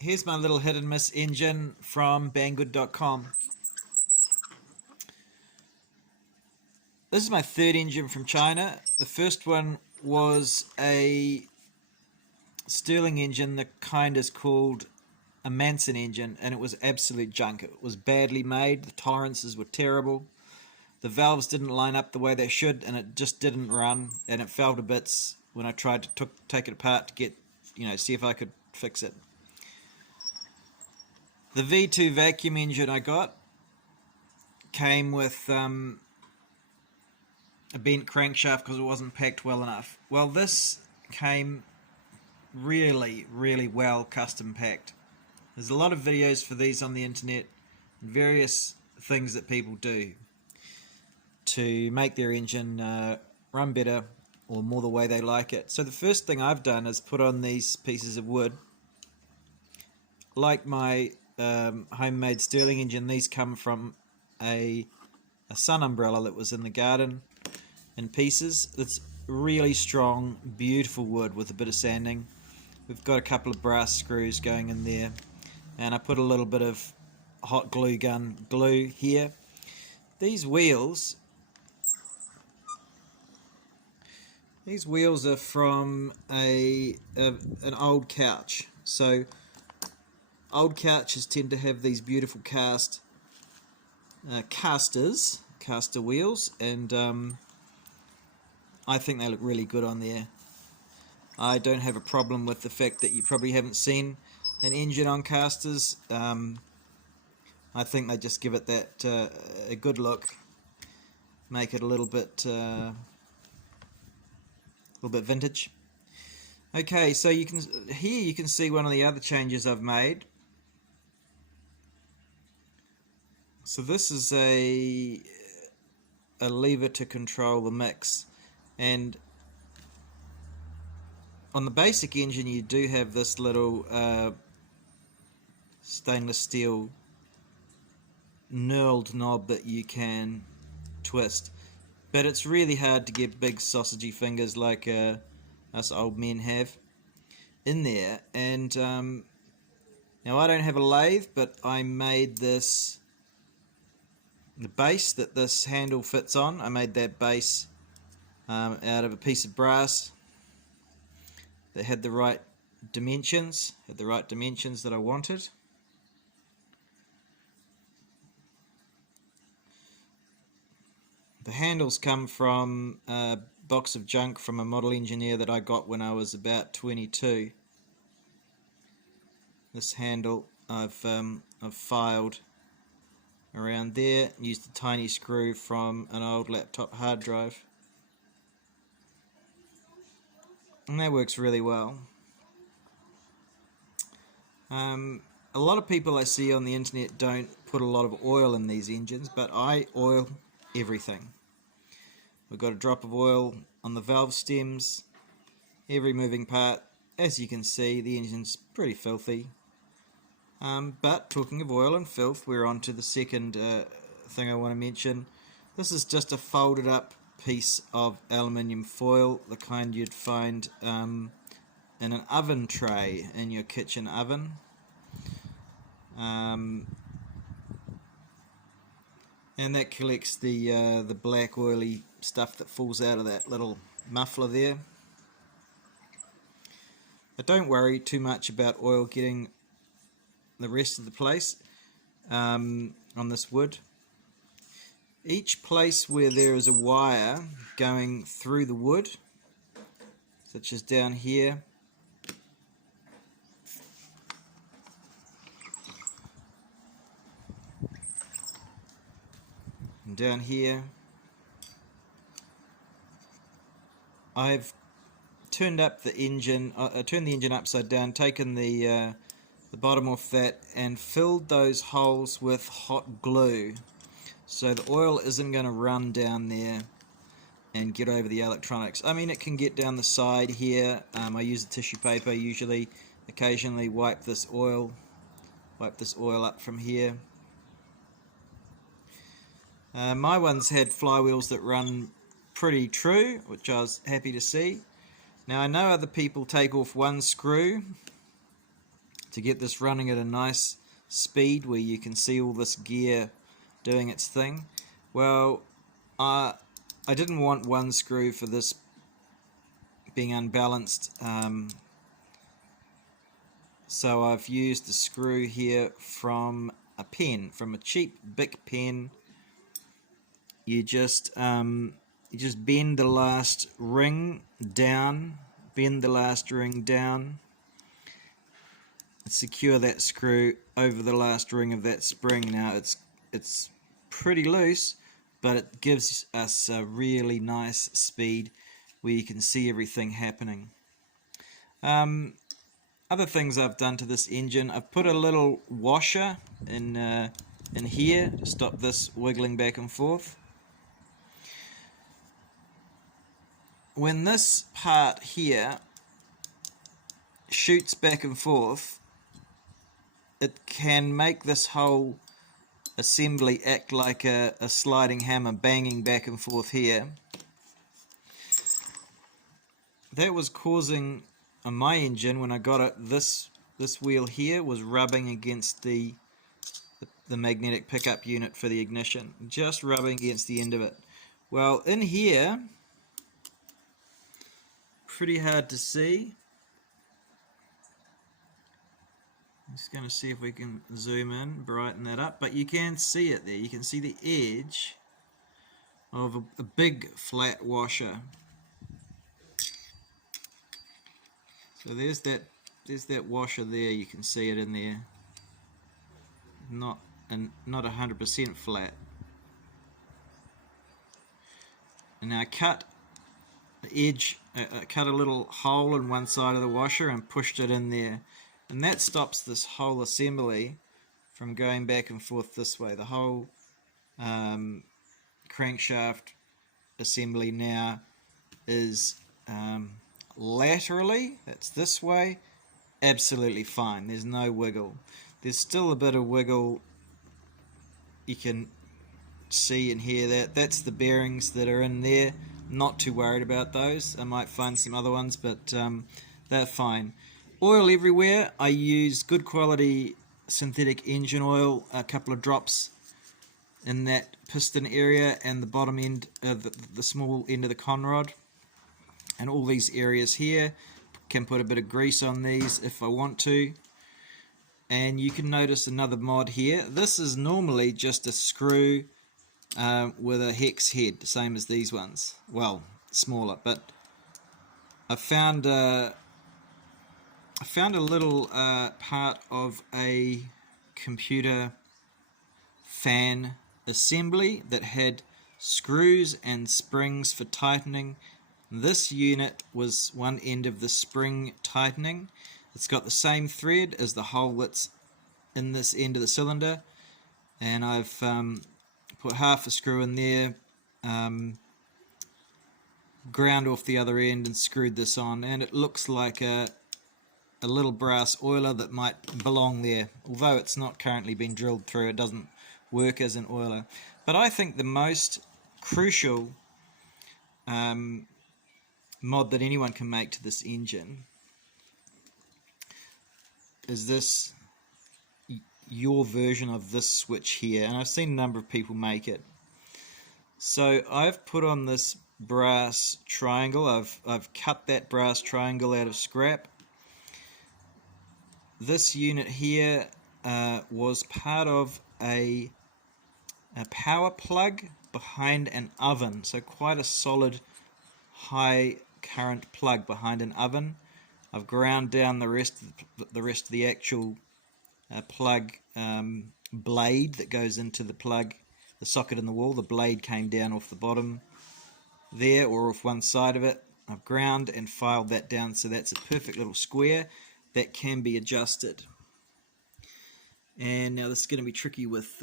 Here's my little hit and miss engine from Banggood.com. This is my third engine from China. The first one was a Stirling engine, the kind is called a Manson engine, and it was absolute junk. It was badly made, the tolerances were terrible, the valves didn't line up the way they should, and it just didn't run, and it fell to bits when I tried to take it apart to get, see if I could fix it. The V2 vacuum engine I got came with a bent crankshaft because it wasn't packed well enough. Well, this came really, really well custom packed. There's a lot of videos for these on the internet, various things that people do to make their engine run better or more the way they like it. So the first thing I've done is put on these pieces of wood. Like my homemade Stirling engine, these come from a sun umbrella that was in the garden in pieces. It's really strong, beautiful wood with a bit of sanding. We've got a couple of brass screws going in there, and I put a little bit of hot glue gun glue here. These wheels are from an old couch. So old couches tend to have these beautiful caster wheels, and I think they look really good on there. I don't have a problem with the fact that you probably haven't seen an engine on casters. I think they just give it that a good look, make it a little bit vintage. Okay, so you can see one of the other changes I've made. So this is a lever to control the mix, and on the basic engine you do have this little stainless steel knurled knob that you can twist, but it's really hard to get big sausagey fingers like us old men have in there. And now I don't have a lathe, but I made the base that this handle fits on. I made that base out of a piece of brass that had the right dimensions, that I wanted. The handles come from a box of junk from a model engineer that I got when I was about 22. This handle I've filed around there, used a tiny screw from an old laptop hard drive, and that works really well. A lot of people I see on the internet don't put a lot of oil in these engines, but I oil everything. We've got a drop of oil on the valve stems, every moving part. As you can see, the engine's pretty filthy. But talking of oil and filth, we're on to the second thing I want to mention. This is just a folded up piece of aluminium foil, the kind you'd find in an oven tray in your kitchen oven. And that collects the black oily stuff that falls out of that little muffler there. But don't worry too much about oil getting the rest of the place on this wood. Each place where there is a wire going through the wood, such as down here, and down here, I've turned up the engine. Turned the engine upside down, taken the bottom off that, and filled those holes with hot glue, so the oil isn't going to run down there and get over the electronics. I mean, it can get down the side here. I use a tissue paper usually. Occasionally wipe this oil up from here. My ones had flywheels that run pretty true, which I was happy to see. Now I know other people take off one screw to get this running at a nice speed where you can see all this gear doing its thing. Well, I didn't want one screw for this being unbalanced, so I've used a screw here from a pen, from a cheap Bic pen. You just bend the last ring down, and secure that screw over the last ring of that spring. Now it's pretty loose, but it gives us a really nice speed where you can see everything happening. Other things I've done to this engine, I've put a little washer in here to stop this wiggling back and forth. When this part here shoots back and forth, it can make this whole assembly act like a sliding hammer banging back and forth here. That was causing, on my engine when I got it, this wheel here was rubbing against the magnetic pickup unit for the ignition, just rubbing against the end of it. Well, in here, pretty hard to see. I'm just going to see if we can zoom in, brighten that up, but you can see it there. You can see the edge of a big flat washer. So there's that washer there. You can see it in there. Not 100% flat. And now I cut the edge, cut a little hole in one side of the washer and pushed it in there, and that stops this whole assembly from going back and forth this way. The whole crankshaft assembly now is laterally, that's this way, absolutely fine. There's no wiggle. There's still a bit of wiggle. You can see and hear that. That's the bearings that are in there. Not too worried about those. I might find some other ones, but they're fine. Oil everywhere. I use good quality synthetic engine oil, a couple of drops in that piston area and the bottom end, the small end of the conrod, and all these areas here. Can put a bit of grease on these if I want to. And you can notice another mod here. This is normally just a screw with a hex head, the same as these ones. Well, smaller, but I found a little part of a computer fan assembly that had screws and springs for tightening. This unit was one end of the spring tightening. It's got the same thread as the hole that's in this end of the cylinder, and I've put half a screw in there, ground off the other end and screwed this on, and it looks like a little brass oiler that might belong there. Although it's not currently been drilled through, it doesn't work as an oiler. But I think the most crucial mod that anyone can make to this engine is this, your version of this switch here, and I've seen a number of people make it. So I've put on this brass triangle. I've cut that brass triangle out of scrap. This unit here was part of a power plug behind an oven, so quite a solid high current plug behind an oven. I've ground down the rest of the actual plug blade that goes into the plug, the socket in the wall. The blade came down off the bottom there, or off one side of it. I've ground and filed that down, so that's a perfect little square that can be adjusted. And now this is going to be tricky with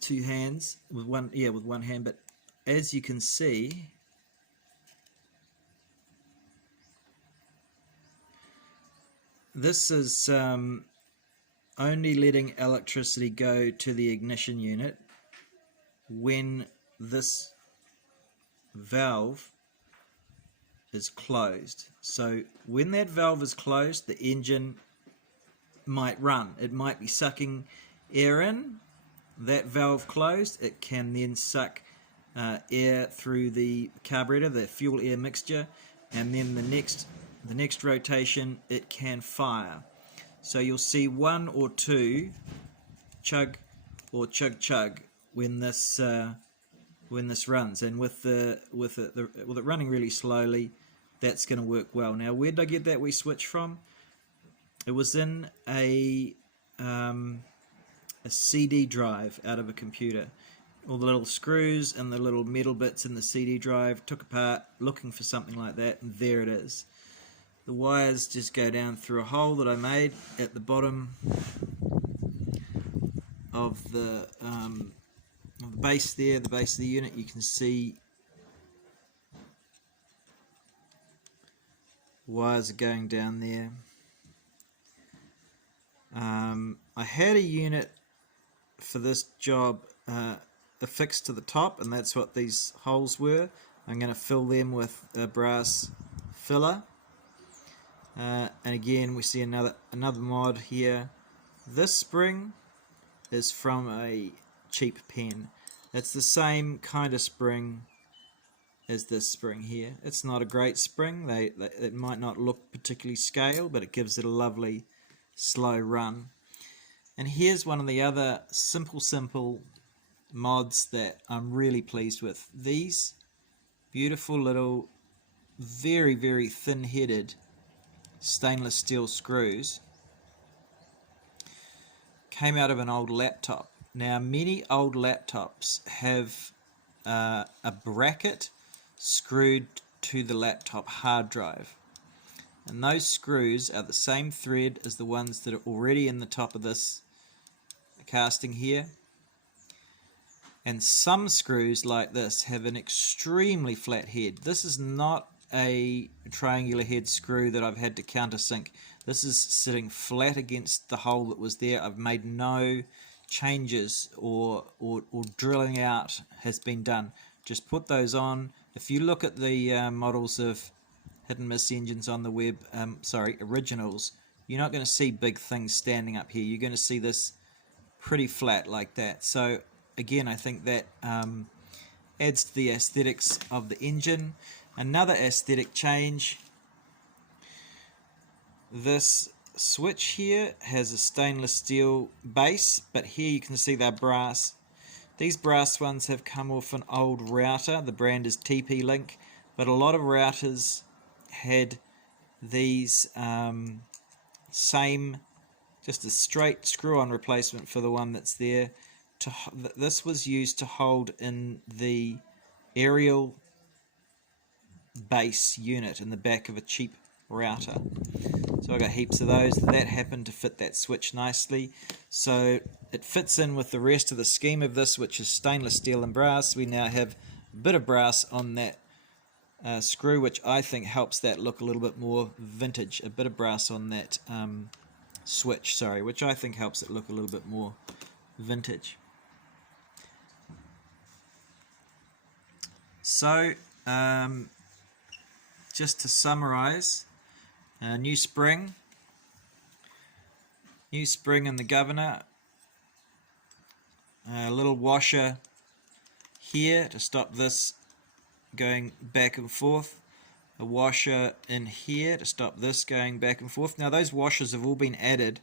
two hands, with one hand, but as you can see, this is only letting electricity go to the ignition unit when this valve is closed. So when that valve is closed, the engine might run. It might be sucking air in, that valve closed, it can then suck air through the carburetor, the fuel air mixture, and then the next rotation it can fire. So you'll see one or two chug or chug chug when this runs, and with it running really slowly, that's going to work well. Now, where did I get that wee switch from? It was in a CD drive out of a computer. All the little screws and the little metal bits in the CD drive, took apart looking for something like that, and there it is. The wires just go down through a hole that I made at the bottom of the base there, the base of the unit. You can see wires are going down there. I had a unit for this job affixed to the top, and that's what these holes were. I'm going to fill them with a brass filler, and again we see another mod here. This spring is from a cheap pen. It's the same kind of spring as this spring here. It's not a great spring. It might not look particularly scale, but it gives it a lovely slow run. And here's one of the other simple mods that I'm really pleased with. These beautiful little very thin headed stainless steel screws came out of an old laptop. Now, many old laptops have a bracket screwed to the laptop hard drive, and those screws are the same thread as the ones that are already in the top of this casting here. And some screws like this have an extremely flat head. This is not a triangular head screw that I've had to countersink. This is sitting flat against the hole that was there. I've made no changes or drilling out has been done. Just put those on. If you look at the models of hit and miss engines on the web, originals, you're not going to see big things standing up here. You're going to see this pretty flat like that. So again, I think that adds to the aesthetics of the engine. Another aesthetic change, this switch here has a stainless steel base, but here you can see they're brass. These brass ones have come off an old router. The brand is TP-Link, but a lot of routers had these just a straight screw-on replacement for the one that's there. This was used to hold in the aerial base unit in the back of a cheap router. So I got heaps of those. That happened to fit that switch nicely. So it fits in with the rest of the scheme of this, which is stainless steel and brass. We now have a bit of brass on that screw, which I think helps that look a little bit more vintage. A bit of brass on that switch, which I think helps it look a little bit more vintage. So just to summarize, new spring in the governor, a little washer here to stop this going back and forth, a washer in here to stop this going back and forth. Now those washers have all been added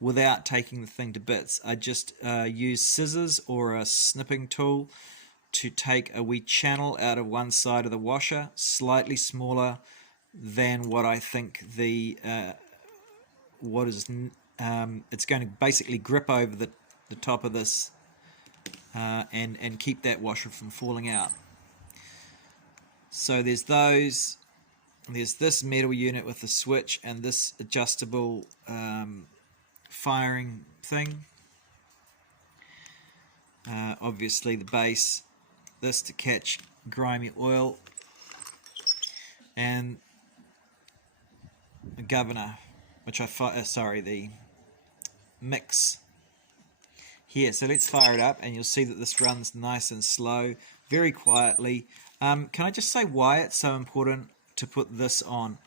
without taking the thing to bits. I just used scissors or a snipping tool to take a wee channel out of one side of the washer, slightly smaller than what I think the it's going to basically grip over the top of this and keep that washer from falling out. So there's this metal unit with the switch and this adjustable firing thing. Obviously the base, this to catch grimy oil, and the governor, which the mix here. So let's fire it up, and you'll see that this runs nice and slow, very quietly. Can I just say why it's so important to put this on?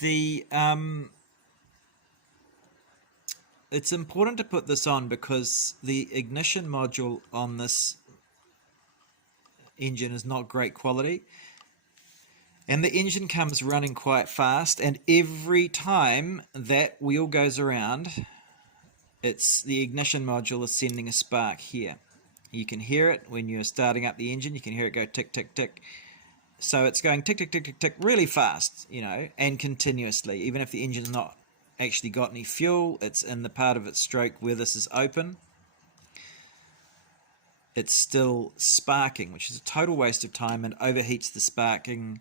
the it's important to put this on because the ignition module on this engine is not great quality, and the engine comes running quite fast, and every time that wheel goes around, it's the ignition module is sending a spark here. You can hear it when you're starting up the engine. You can hear it go tick tick tick. So it's going tick tick tick tick tick really fast, you know, and continuously. Even if the engine's not actually got any fuel, it's in the part of its stroke where this is open, it's still sparking, which is a total waste of time and overheats the sparking,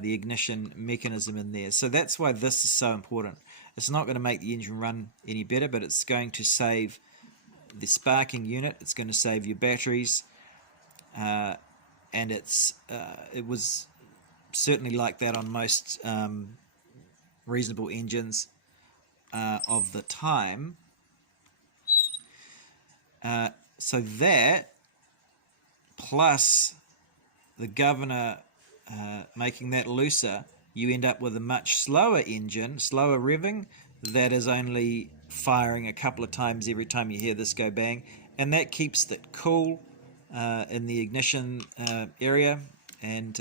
the ignition mechanism in there. So that's why this is so important. It's not going to make the engine run any better, but it's going to save the sparking unit. It's going to save your batteries, and it was certainly like that on most reasonable engines of the time. So that, plus the governor making that looser, you end up with a much slower engine, slower revving, that is only firing a couple of times every time you hear this go bang, and that keeps it cool in the ignition area. And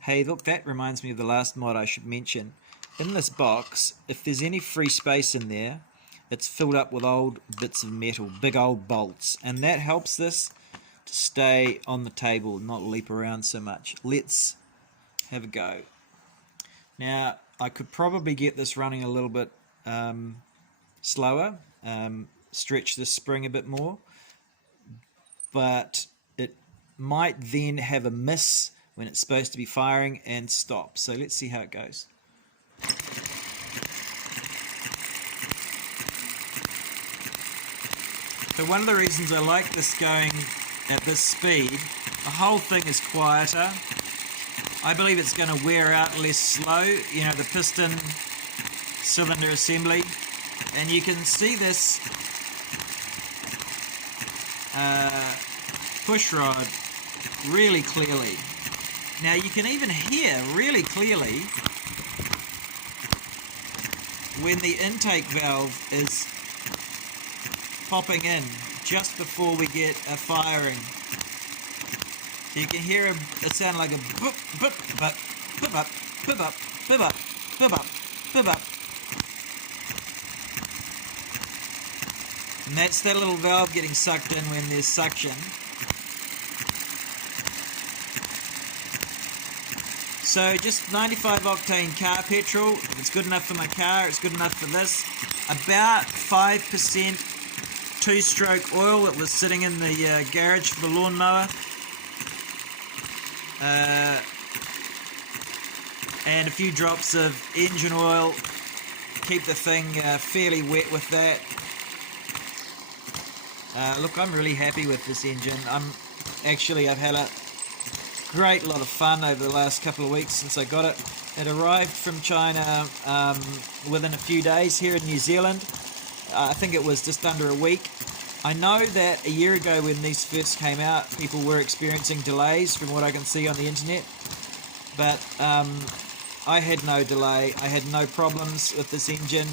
hey, look, that reminds me of the last mod I should mention. In this box, if there's any free space in there, it's filled up with old bits of metal, big old bolts, and that helps this to stay on the table, not leap around so much. Let's have a go. Now, I could probably get this running a little bit slower, stretch this spring a bit more, but it might then have a miss when it's supposed to be firing and stop. So let's see how it goes. So one of the reasons I like this going at this speed, the whole thing is quieter. I believe it's going to wear out less slow, you know, the piston cylinder assembly. And you can see this push rod really clearly. Now you can even hear really clearly when the intake valve is popping in just before we get a firing. So you can hear it sound like a boop, boop, boop, boop up, boop up, boop up, boop up, boop up. And that's that little valve getting sucked in when there's suction. So just 95 octane car petrol. If it's good enough for my car, it's good enough for this. About 5% two-stroke oil that was sitting in the garage for the lawnmower. And a few drops of engine oil. Keep the thing fairly wet with that. Look, I'm really happy with this engine. I've had a great lot of fun over the last couple of weeks since I got it. It arrived from China within a few days here in New Zealand. I think it was just under a week. I know that a year ago when these first came out, people were experiencing delays from what I can see on the internet. But I had no delay. I had no problems with this engine.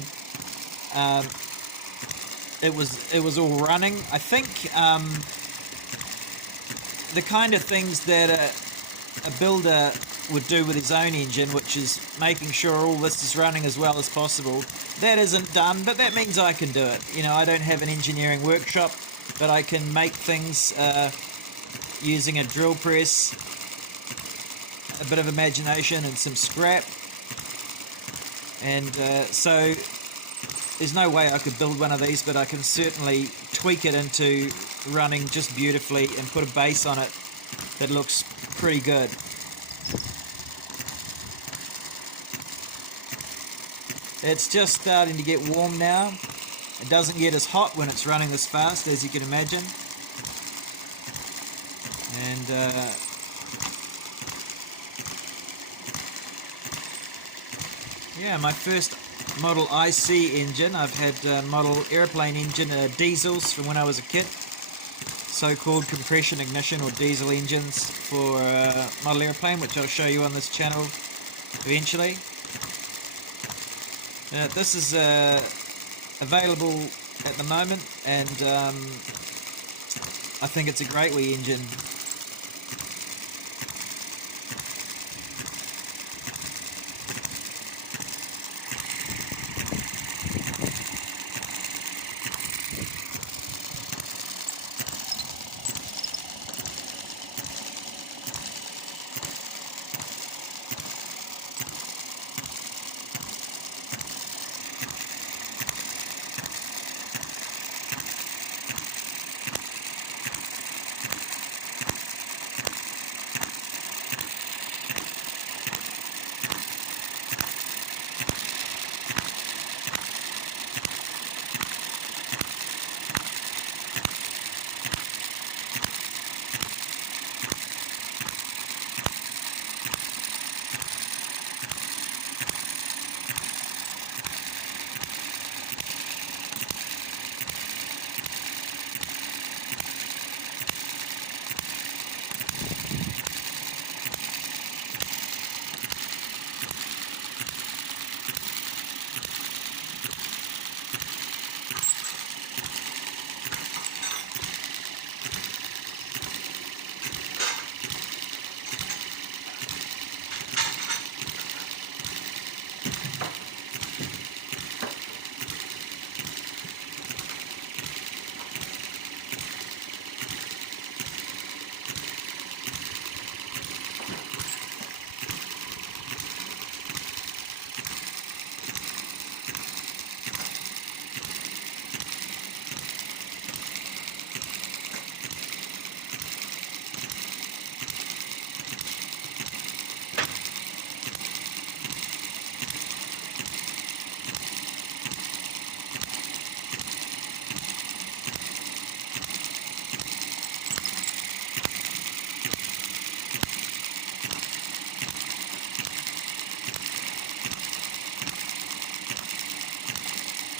It was all running. I think the kind of things that a builder would do with his own engine, which is making sure all this is running as well as possible, that isn't done, but that means I can do it. You know, I don't have an engineering workshop, but I can make things using a drill press, a bit of imagination and some scrap. And so there's no way I could build one of these, but I can certainly tweak it into running just beautifully and put a base on it that looks pretty good. It's just starting to get warm now. It doesn't get as hot when it's running this fast, as you can imagine. And yeah, my first Model IC engine. I've had model airplane engine diesels from when I was a kid. So-called compression ignition or diesel engines for model airplane, which I'll show you on this channel eventually. This is available at the moment, and I think it's a great wee engine.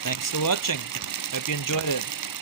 Thanks for watching. Hope you enjoyed it.